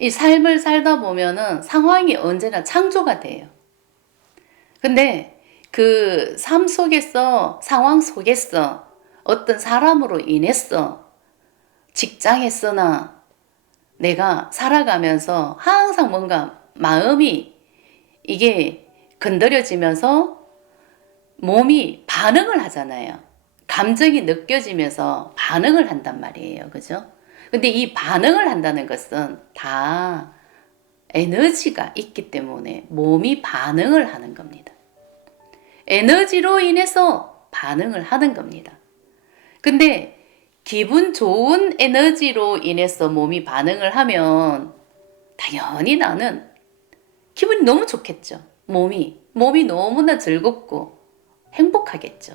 이 삶을 살다 보면은 상황이 언제나 창조가 돼요. 근데 그 삶 속에서, 상황 속에서 어떤 사람으로 인해서 직장에서나 내가 살아가면서 항상 뭔가 마음이 이게 건드려지면서 몸이 반응을 하잖아요. 감정이 느껴지면서 반응을 한단 말이에요. 그죠? 근데 이 반응을 한다는 것은 다 에너지가 있기 때문에 몸이 반응을 하는 겁니다. 에너지로 인해서 반응을 하는 겁니다. 근데 기분 좋은 에너지로 인해서 몸이 반응을 하면 당연히 나는 기분이 너무 좋겠죠. 몸이. 몸이 너무나 즐겁고 행복하겠죠.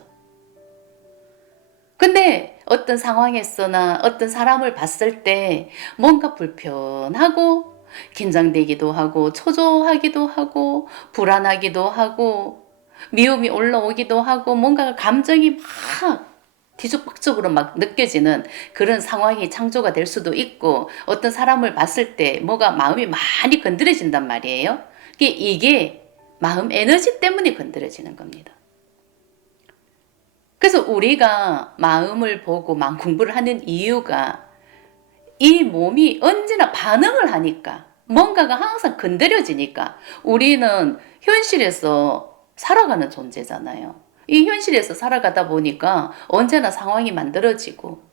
어떤 상황에서나 어떤 사람을 봤을 때 뭔가 불편하고 긴장되기도 하고 초조하기도 하고 불안하기도 하고 미움이 올라오기도 하고 뭔가 감정이 막 뒤죽박죽으로 막 느껴지는 그런 상황이 창조가 될 수도 있고 어떤 사람을 봤을 때 뭐가 마음이 많이 건드려진단 말이에요. 이게 마음 에너지 때문에 건드려지는 겁니다. 그래서 우리가 마음을 보고 마음 공부를 하는 이유가 이 몸이 언제나 반응을 하니까 뭔가가 항상 건드려지니까 우리는 현실에서 살아가는 존재잖아요. 이 현실에서 살아가다 보니까 언제나 상황이 만들어지고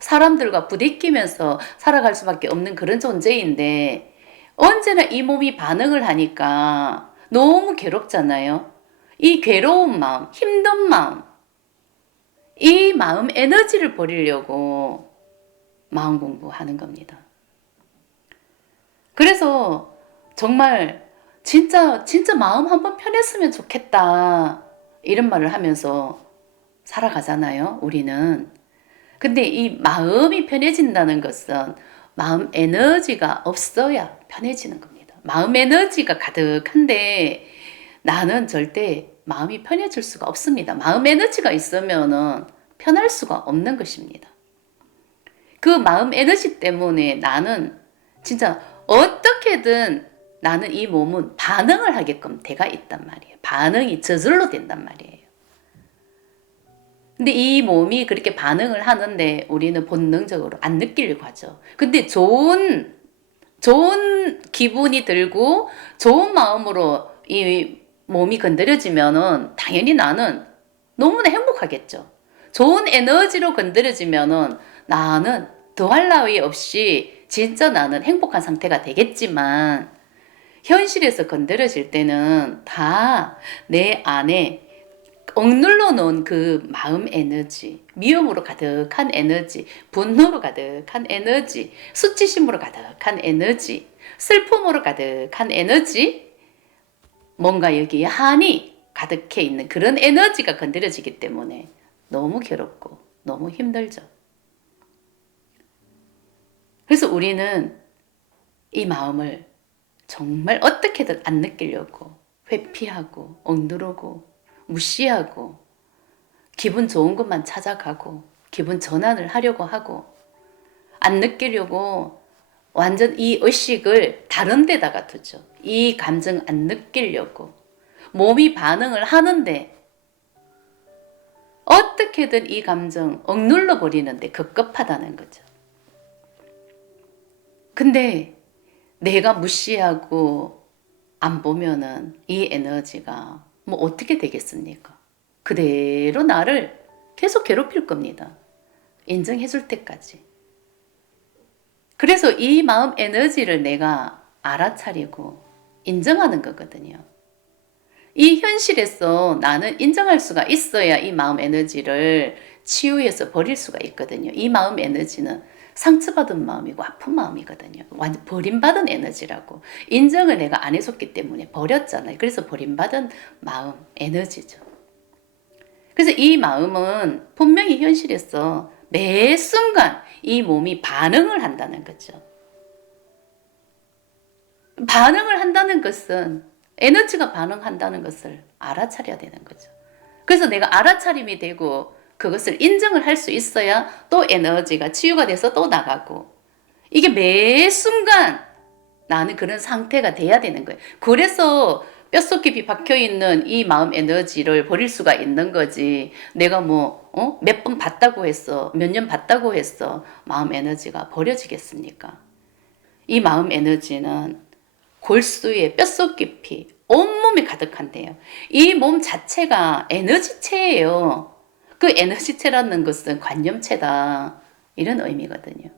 사람들과 부대끼면서 살아갈 수밖에 없는 그런 존재인데 언제나 이 몸이 반응을 하니까 너무 괴롭잖아요. 이 괴로운 마음, 힘든 마음, 이 마음 에너지를 버리려고 마음 공부하는 겁니다. 그래서 정말 진짜 진짜 마음 한번 편했으면 좋겠다 이런 말을 하면서 살아가잖아요. 우리는 근데 이 마음이 편해진다는 것은 마음 에너지가 없어야 편해지는 겁니다. 마음 에너지가 가득한데 나는 절대 마음이 편해질 수가 없습니다. 마음 에너지가 있으면은 편할 수가 없는 것입니다. 그 마음 에너지 때문에 나는 진짜 어떻게든 나는 이 몸은 반응을 하게끔 돼가 있단 말이에요. 반응이 저절로 된단 말이에요. 근데 이 몸이 그렇게 반응을 하는데 우리는 본능적으로 안 느끼려고 하죠. 근데 좋은, 좋은 기분이 들고 좋은 마음으로 이 몸이 건드려지면은 당연히 나는 너무나 행복하겠죠. 좋은 에너지로 건드려지면은 나는 더할 나위 없이 진짜 나는 행복한 상태가 되겠지만 현실에서 건드려질 때는 다 내 안에 억눌러 놓은 그 마음 에너지, 미움으로 가득한 에너지, 분노로 가득한 에너지, 수치심으로 가득한 에너지, 슬픔으로 가득한 에너지, 뭔가 여기에 한이 가득해 있는 그런 에너지가 건드려지기 때문에 너무 괴롭고 너무 힘들죠. 그래서 우리는 이 마음을 정말 어떻게든 안 느끼려고 회피하고 억누르고 무시하고 기분 좋은 것만 찾아가고 기분 전환을 하려고 하고 안 느끼려고 완전 이 의식을 다른 데다가 두죠. 이 감정 안 느끼려고 몸이 반응을 하는데 어떻게든 이 감정 억눌러 버리는데 급급하다는 거죠. 근데 내가 무시하고 안 보면은 이 에너지가 뭐 어떻게 되겠습니까? 그대로 나를 계속 괴롭힐 겁니다. 인정해 줄 때까지. 그래서 이 마음 에너지를 내가 알아차리고 인정하는 거거든요. 이 현실에서 나는 인정할 수가 있어야 이 마음 에너지를 치유해서 버릴 수가 있거든요. 이 마음 에너지는 상처받은 마음이고 아픈 마음이거든요. 완전 버림받은 에너지라고. 인정을 내가 안 해줬기 때문에 버렸잖아요. 그래서 버림받은 마음, 에너지죠. 그래서 이 마음은 분명히 현실에서 매 순간 이 몸이 반응을 한다는 거죠. 반응을 한다는 것은 에너지가 반응한다는 것을 알아차려야 되는 거죠. 그래서 내가 알아차림이 되고 그것을 인정을 할 수 있어야 또 에너지가 치유가 돼서 또 나가고 이게 매 순간 나는 그런 상태가 돼야 되는 거예요. 그래서 뼛속 깊이 박혀 있는 이 마음 에너지를 버릴 수가 있는 거지. 내가 뭐, 어? 몇 번 봤다고 했어. 몇 년 봤다고 했어. 마음 에너지가 버려지겠습니까? 이 마음 에너지는 골수의 뼛속 깊이 온몸에 가득한데요. 이 몸 자체가 에너지체예요. 그 에너지체라는 것은 관념체다. 이런 의미거든요.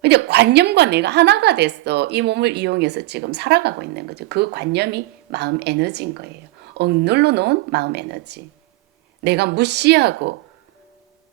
근데 관념과 내가 하나가 됐어. 이 몸을 이용해서 지금 살아가고 있는 거죠. 그 관념이 마음 에너지인 거예요. 억눌러 놓은 마음 에너지. 내가 무시하고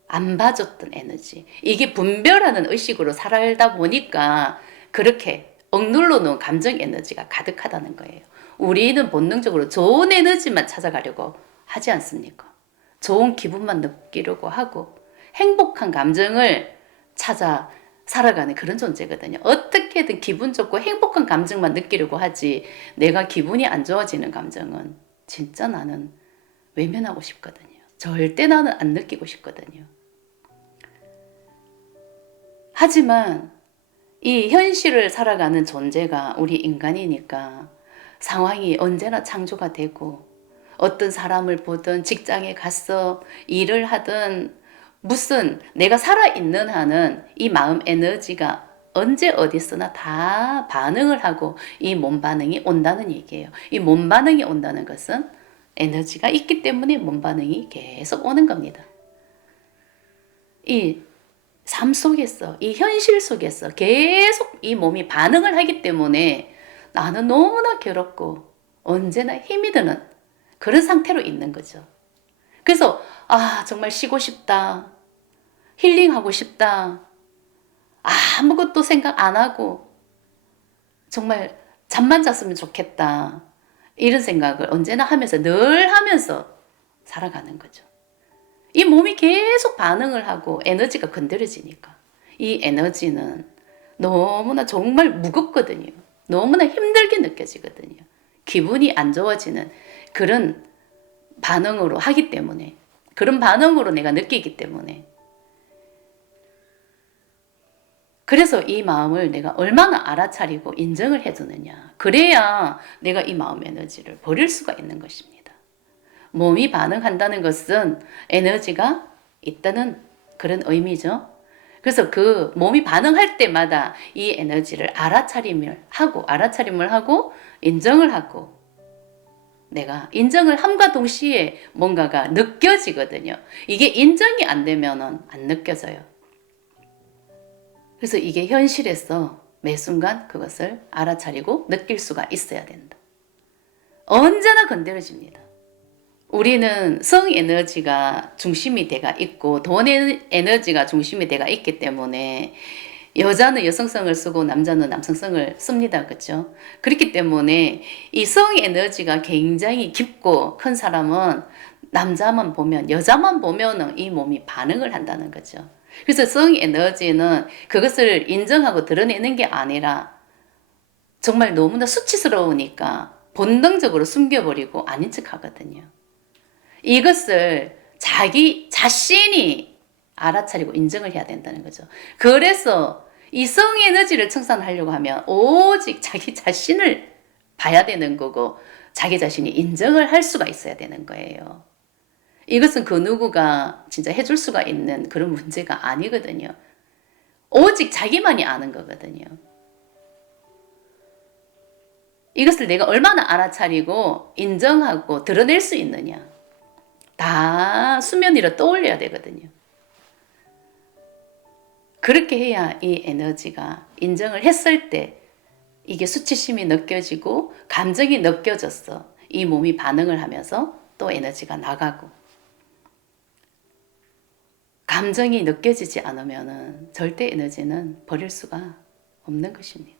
안 봐줬던 에너지. 이게 분별하는 의식으로 살다 보니까 그렇게 억눌러 놓은 감정 에너지가 가득하다는 거예요. 우리는 본능적으로 좋은 에너지만 찾아가려고 하지 않습니까? 좋은 기분만 느끼려고 하고 행복한 감정을 찾아 살아가는 그런 존재거든요. 어떻게든 기분 좋고 행복한 감정만 느끼려고 하지 내가 기분이 안 좋아지는 감정은 진짜 나는 외면하고 싶거든요. 절대 나는 안 느끼고 싶거든요. 하지만 이 현실을 살아가는 존재가 우리 인간이니까 상황이 언제나 창조가 되고 어떤 사람을 보든 직장에 가서 일을 하든 무슨 내가 살아있는 한은 이 마음 에너지가 언제 어디서나 다 반응을 하고 이 몸 반응이 온다는 얘기예요. 이 몸 반응이 온다는 것은 에너지가 있기 때문에 몸 반응이 계속 오는 겁니다. 이 삶 속에서, 이 현실 속에서 계속 이 몸이 반응을 하기 때문에 나는 너무나 괴롭고 언제나 힘이 드는 그런 상태로 있는 거죠. 그래서, 아, 정말 쉬고 싶다. 힐링하고 싶다. 아무것도 생각 안 하고 정말 잠만 잤으면 좋겠다. 이런 생각을 언제나 하면서 늘 하면서 살아가는 거죠. 이 몸이 계속 반응을 하고 에너지가 건드려지니까 이 에너지는 너무나 정말 무겁거든요. 너무나 힘들게 느껴지거든요. 기분이 안 좋아지는 그런 반응으로 하기 때문에 그런 반응으로 내가 느끼기 때문에 그래서 이 마음을 내가 얼마나 알아차리고 인정을 해두느냐. 그래야 내가 이 마음 에너지를 버릴 수가 있는 것입니다. 몸이 반응한다는 것은 에너지가 있다는 그런 의미죠. 그래서 그 몸이 반응할 때마다 이 에너지를 알아차림을 하고, 알아차림을 하고, 인정을 하고, 내가 인정을 함과 동시에 뭔가가 느껴지거든요. 이게 인정이 안 되면은 안 느껴져요. 그래서 이게 현실에서 매 순간 그것을 알아차리고 느낄 수가 있어야 된다. 언제나 건드려집니다. 우리는 성 에너지가 중심이 돼가 있고 돈 에너지가 중심이 돼가 있기 때문에 여자는 여성성을 쓰고 남자는 남성성을 씁니다. 그렇죠? 그렇기 때문에 이 성 에너지가 굉장히 깊고 큰 사람은 남자만 보면 여자만 보면은 이 몸이 반응을 한다는 거죠. 그래서 성 에너지는 그것을 인정하고 드러내는 게 아니라 정말 너무나 수치스러우니까 본능적으로 숨겨버리고 아닌 척 하거든요. 이것을 자기 자신이 알아차리고 인정을 해야 된다는 거죠. 그래서 이성 에너지를 청산하려고 하면 오직 자기 자신을 봐야 되는 거고 자기 자신이 인정을 할 수가 있어야 되는 거예요. 이것은 그 누구가 진짜 해줄 수가 있는 그런 문제가 아니거든요. 오직 자기만이 아는 거거든요. 이것을 내가 얼마나 알아차리고 인정하고 드러낼 수 있느냐. 다 수면 위로 떠올려야 되거든요. 그렇게 해야 이 에너지가 인정을 했을 때 이게 수치심이 느껴지고 감정이 느껴졌어. 이 몸이 반응을 하면서 또 에너지가 나가고 감정이 느껴지지 않으면 절대 에너지는 버릴 수가 없는 것입니다.